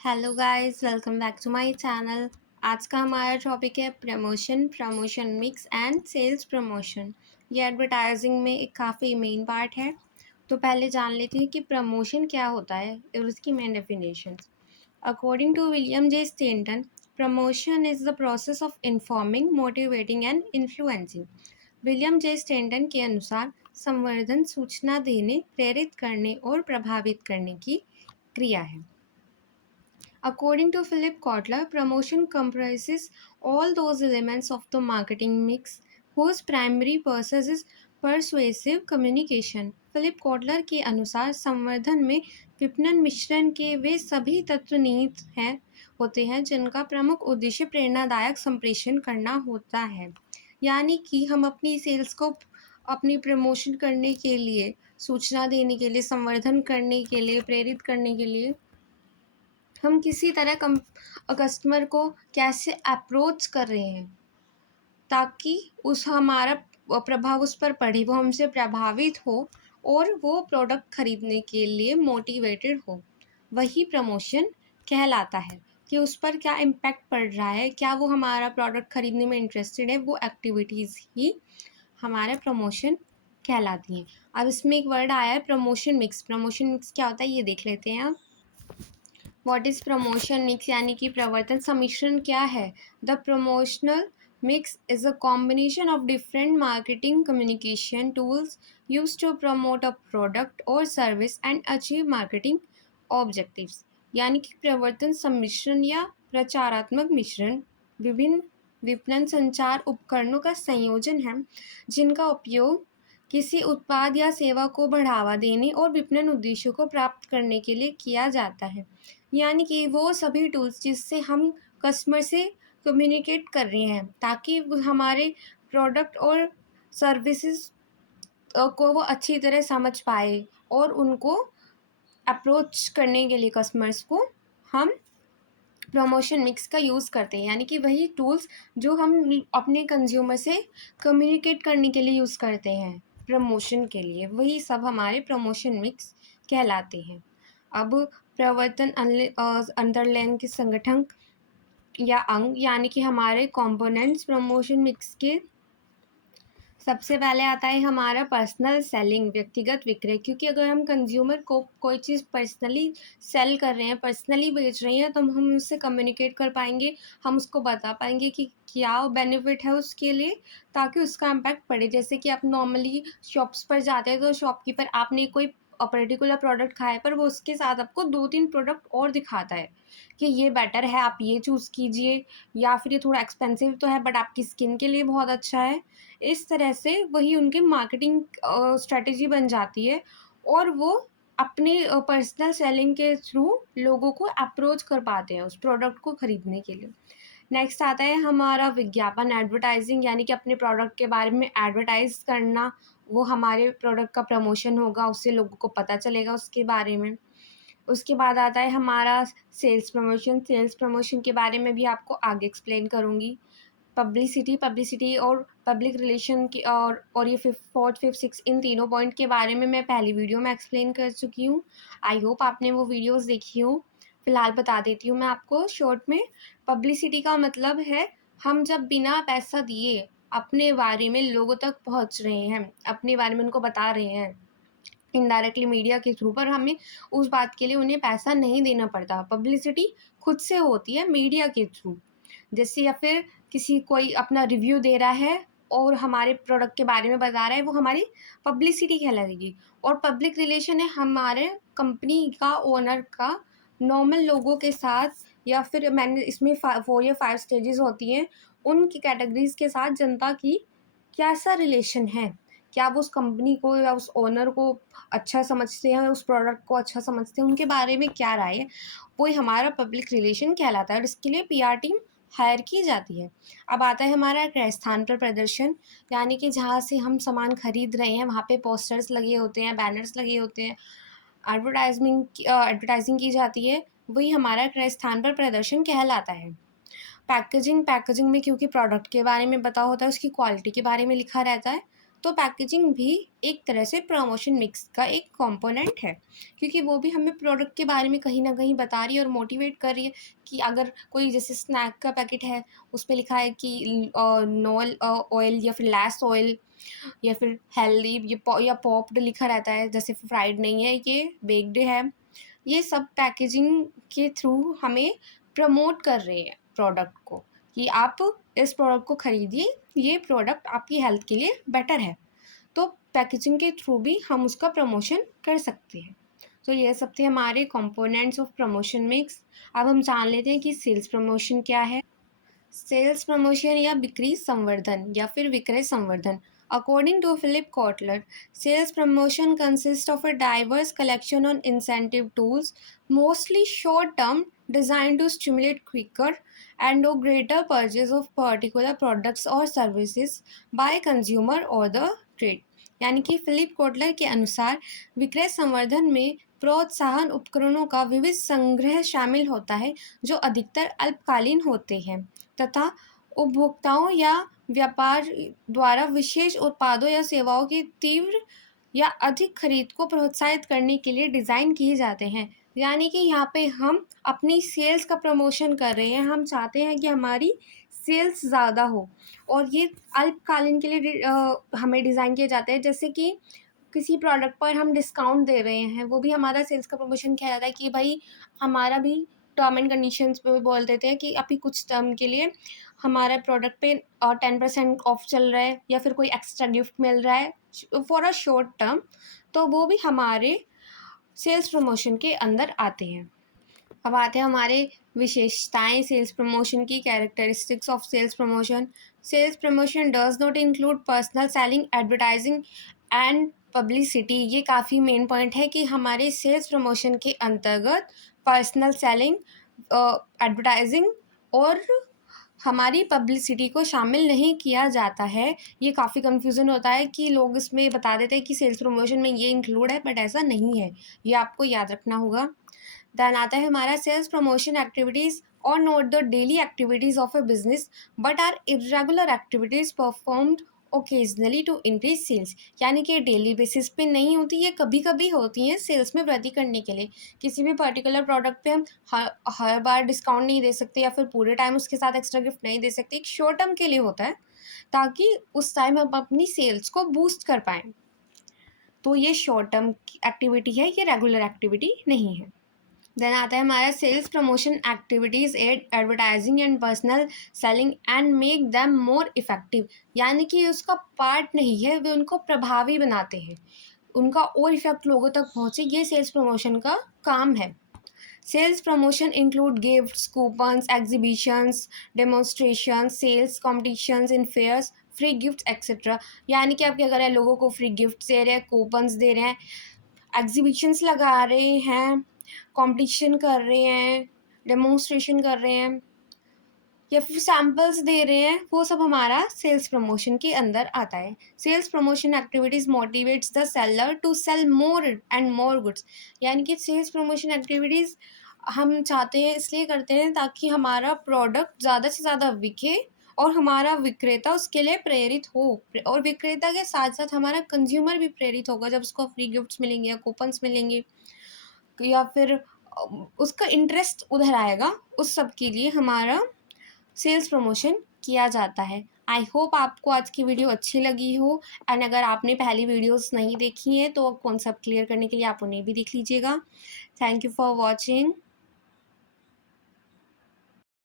Hello guys, welcome back to my channel. आज का हमारा टॉपिक है promotion mix and sales promotion. ये एडवर्टाइजिंग में एक काफ़ी मेन पार्ट है। तो पहले जान लेते हैं कि प्रमोशन क्या होता है और उसकी main definition. According to William J Stanton, promotion is the process of informing, motivating and influencing. William J Stanton के अनुसार संवर्धन सूचना देने, प्रेरित करने और प्रभावित करने की क्रिया है। According to Philip Kotler, promotion comprises all those elements of the marketing mix whose primary purpose is persuasive communication. Philip Kotler के अनुसार संवर्धन में विपणन मिश्रण के वे सभी तत्व निहित होते हैं जिनका प्रमुख उद्देश्य प्रेरणादायक संप्रेषण करना होता है। यानी कि हम अपनी सेल्स को अपनी प्रमोशन करने के लिए, सूचना देने के लिए, संवर्धन करने के लिए, प्रेरित करने के लिए हम किसी तरह कस्टमर को कैसे अप्रोच कर रहे हैं ताकि उस हमारा प्रभाव उस पर पड़े, वो हमसे प्रभावित हो और वो प्रोडक्ट खरीदने के लिए मोटिवेटेड हो। वही प्रमोशन कहलाता है कि उस पर क्या इम्पैक्ट पड़ रहा है, क्या वो हमारा प्रोडक्ट खरीदने में इंटरेस्टेड है। वो एक्टिविटीज़ ही हमारा प्रमोशन कहलाती हैं। अब इसमें एक वर्ड आया है प्रमोशन मिक्स। प्रमोशन मिक्स क्या होता है ये देख लेते हैं। व्हाट इज़ प्रमोशन मिक्स यानी कि प्रवर्तन सम्मिश्रण क्या है। The promotional mix is a combination of different marketing communication tools use to promote a product और service and achieve marketing objectives. यानी कि प्रवर्तन सम्मिश्रण या प्रचारात्मक मिश्रण विभिन्न विपणन संचार उपकरणों का संयोजन है जिनका उपयोग किसी उत्पाद या सेवा को बढ़ावा देने और विपणन उद्देश्यों को प्राप्त करने के लिए किया जाता है। यानी कि वो सभी टूल्स जिससे हम कस्टमर से कम्युनिकेट कर रहे हैं ताकि हमारे प्रोडक्ट और सर्विसेज को वो अच्छी तरह समझ पाए और उनको अप्रोच करने के लिए कस्टमर्स को हम प्रमोशन मिक्स का यूज़ करते हैं। यानी कि वही टूल्स जो हम अपने कंज्यूमर से कम्युनिकेट करने के लिए यूज़ करते हैं प्रमोशन के लिए, वही सब हमारे प्रमोशन मिक्स कहलाते हैं। अब प्रवर्तन अंतर्लैन के संगठन या अंग यानी कि हमारे कंपोनेंट्स प्रमोशन मिक्स के सबसे पहले आता है हमारा पर्सनल सेलिंग, व्यक्तिगत विक्रय। क्योंकि अगर हम कंज्यूमर को कोई चीज़ पर्सनली सेल कर रहे हैं, पर्सनली बेच रहे हैं, तो हम उससे कम्युनिकेट कर पाएंगे, हम उसको बता पाएंगे कि क्या बेनिफिट है उसके लिए ताकि उसका इम्पैक्ट पड़े। जैसे कि आप नॉर्मली शॉप्स पर जाते हैं तो शॉपकीपर आपने कोई पर्टिकुलर प्रोडक्ट खाया पर वो उसके साथ आपको 2-3 प्रोडक्ट और दिखाता है कि ये बेटर है, आप ये चूज़ कीजिए, या फिर ये थोड़ा एक्सपेंसिव तो है बट आपकी स्किन के लिए बहुत अच्छा है। इस तरह से वही उनकी मार्केटिंग स्ट्रेटजी बन जाती है और वो अपने पर्सनल सेलिंग के थ्रू लोगों को अप्रोच कर पाते हैं उस प्रोडक्ट को खरीदने के लिए। नेक्स्ट आता है हमारा विज्ञापन, एडवर्टाइजिंग। यानी कि अपने प्रोडक्ट के बारे में एडवर्टाइज करना, वो हमारे प्रोडक्ट का प्रमोशन होगा, उससे लोगों को पता चलेगा उसके बारे में। उसके बाद आता है हमारा सेल्स प्रमोशन। सेल्स प्रमोशन के बारे में भी आपको आगे एक्सप्लेन करूँगी। पब्लिसिटी और पब्लिक रिलेशन की और ये फोर्थ फिफ्थ सिक्स इन तीनों पॉइंट के बारे में मैं पहली वीडियो में एक्सप्लेन कर चुकी हूँ। आई होप आपने वो वीडियोस देखी हो। फिलहाल बता देती हूँ मैं आपको शॉर्ट में। पब्लिसिटी का मतलब है हम जब बिना पैसा दिए अपने बारे में लोगों तक पहुँच रहे हैं, अपने बारे में उनको बता रहे हैं इनडायरेक्टली मीडिया के थ्रू, पर हमें उस बात के लिए उन्हें पैसा नहीं देना पड़ता। पब्लिसिटी खुद से होती है मीडिया के थ्रू। जैसे या फिर किसी कोई अपना रिव्यू दे रहा है और हमारे प्रोडक्ट के बारे में बता रहा है, वो हमारी पब्लिसिटी कहलाएगी। और पब्लिक रिलेशन है हमारे कंपनी का ओनर का नॉर्मल लोगों के साथ, या फिर मैंने इसमें 4 या 5 स्टेजेस होती हैं, उनकी कैटेगरीज के साथ जनता की कैसा रिलेशन है, क्या वो उस कंपनी को या उस ओनर को अच्छा समझते हैं, उस प्रोडक्ट को अच्छा समझते हैं, उनके बारे में क्या राय है, वही हमारा पब्लिक रिलेशन कहलाता है। और इसके लिए पीआर टीम हायर की जाती है। अब आता है हमारा क्रय स्थान पर प्रदर्शन। यानी कि जहाँ से हम सामान खरीद रहे हैं वहाँ पे पोस्टर्स लगे होते हैं, बैनर्स लगे होते हैं, एडवर्टाइजिंग की जाती है, वही हमारा क्रय स्थान पर प्रदर्शन कहलाता है। पैकेजिंग में क्योंकि प्रोडक्ट के बारे में पता होता है, उसकी क्वालिटी के बारे में लिखा रहता है, तो पैकेजिंग भी एक तरह से प्रमोशन मिक्स का एक कंपोनेंट है, क्योंकि वो भी हमें प्रोडक्ट के बारे में कहीं न कहीं बता रही है और मोटिवेट कर रही है कि अगर कोई जैसे स्नैक का पैकेट है, उसपे लिखा है कि नो ऑयल या फिर लेस ऑयल या फिर हेल्दी या पॉप्ड लिखा रहता है, जैसे फ्राइड नहीं है, ये बेक्ड है। ये सब पैकेजिंग के थ्रू हमें प्रमोट कर रहे हैं प्रोडक्ट को कि आप इस प्रोडक्ट को खरीदिए, ये प्रोडक्ट आपकी हेल्थ के लिए बेटर है। तो पैकेजिंग के थ्रू भी हम उसका प्रमोशन कर सकते हैं। तो ये सब थे हमारे कंपोनेंट्स ऑफ प्रमोशन मिक्स। अब हम जान लेते हैं कि सेल्स प्रमोशन क्या है। सेल्स प्रमोशन या बिक्री संवर्धन या फिर विक्रय संवर्धन। According to Philip Kotler, sales promotion consists of a diverse collection of incentive tools, mostly short term, designed to stimulate quicker and or greater purchase of particular products or services by consumer or the trade. यानी कि Philip Kotler के अनुसार विक्रय संवर्धन में प्रोत्साहन उपकरणों का विविध संग्रह शामिल होता है जो अधिकतर अल्पकालीन होते हैं तथा उपभोक्ताओं या व्यापार द्वारा विशेष उत्पादों या सेवाओं की तीव्र या अधिक खरीद को प्रोत्साहित करने के लिए डिज़ाइन किए जाते हैं। यानी कि यहाँ पे हम अपनी सेल्स का प्रमोशन कर रहे हैं, हम चाहते हैं कि हमारी सेल्स ज़्यादा हो और ये अल्पकालीन के लिए हमें डिज़ाइन किए जाते हैं। जैसे कि किसी प्रोडक्ट पर हम डिस्काउंट दे रहे हैं, वो भी हमारा सेल्स का प्रमोशन कहलाता है कि भाई हमारा भी टर्म एंड कंडीशंस पे भी बोल देते हैं कि अभी कुछ टर्म के लिए हमारे प्रोडक्ट पे 10% ऑफ चल रहा है या फिर कोई एक्स्ट्रा गिफ्ट मिल रहा है फॉर अ शॉर्ट टर्म, तो वो भी हमारे सेल्स प्रमोशन के अंदर आते हैं। अब आते हैं हमारे विशेषताएं सेल्स प्रमोशन की, characteristics of sales promotion. Sales promotion does not include personal selling, advertising and publicity. ये काफ़ी मेन पॉइंट है कि हमारे सेल्स प्रमोशन के अंतर्गत पर्सनल सेलिंग, एडवर्टाइजिंग और हमारी पब्लिसिटी को शामिल नहीं किया जाता है। ये काफ़ी कन्फ्यूज़न होता है कि लोग इसमें बता देते हैं कि सेल्स प्रमोशन में ये इंक्लूड है, बट ऐसा नहीं है, ये आपको याद रखना होगा। देन आता है हमारा सेल्स प्रमोशन एक्टिविटीज़ और not the daily activities of a business but are irregular activities performed occasionally to increase sales. यानी कि डेली बेसिस पे नहीं होती, ये कभी कभी होती हैं सेल्स में वृद्धि करने के लिए। किसी भी पर्टिकुलर प्रोडक्ट पे हम हर बार डिस्काउंट नहीं दे सकते या फिर पूरे टाइम उसके साथ एक्स्ट्रा गिफ्ट नहीं दे सकते, एक शॉर्ट टर्म के लिए होता है ताकि उस टाइम हम अपनी सेल्स को बूस्ट कर पाएँ। तो ये शॉर्ट टर्म एक्टिविटी है, ये रेगुलर एक्टिविटी नहीं है। देन आता है हमारा sales promotion activities aid advertising and personal selling and make them more effective. यानी कि उसका पार्ट नहीं है, वे उनको प्रभावी बनाते हैं, उनका और इफेक्ट लोगों तक पहुँचे, ये सेल्स प्रमोशन का काम है। Sales promotion include gifts, coupons, exhibitions, demonstration, sales competitions in fairs, free gift etcetera. यानी कि आप क्या कर रहे हैं, लोगों को फ्री गिफ्ट दे रहे हैं, कूपन्स दे रहे हैं, एग्जीबिशंस लगा रहे हैं, कंपटीशन कर रहे हैं, डेमोन्स्ट्रेशन कर रहे हैं या फिर सैम्पल्स दे रहे हैं, वो सब हमारा सेल्स प्रमोशन के अंदर आता है। Sales promotion activities motivates the seller to sell more and more goods. यानी कि सेल्स प्रमोशन एक्टिविटीज़ हम चाहते हैं, इसलिए करते हैं ताकि हमारा प्रोडक्ट ज़्यादा से ज़्यादा बिके और हमारा विक्रेता उसके लिए प्रेरित हो, और विक्रेता के साथ साथ हमारा कंज्यूमर भी प्रेरित होगा जब उसको फ्री गिफ्ट्स मिलेंगे या कूपन्स मिलेंगे या फिर उसका इंटरेस्ट उधर आएगा। उस सब के लिए हमारा सेल्स प्रमोशन किया जाता है। आई होप आपको आज की वीडियो अच्छी लगी हो, एंड अगर आपने पहली वीडियोस नहीं देखी हैं तो कॉन्सेप्ट क्लियर करने के लिए आप उन्हें भी देख लीजिएगा। Thank you for watching.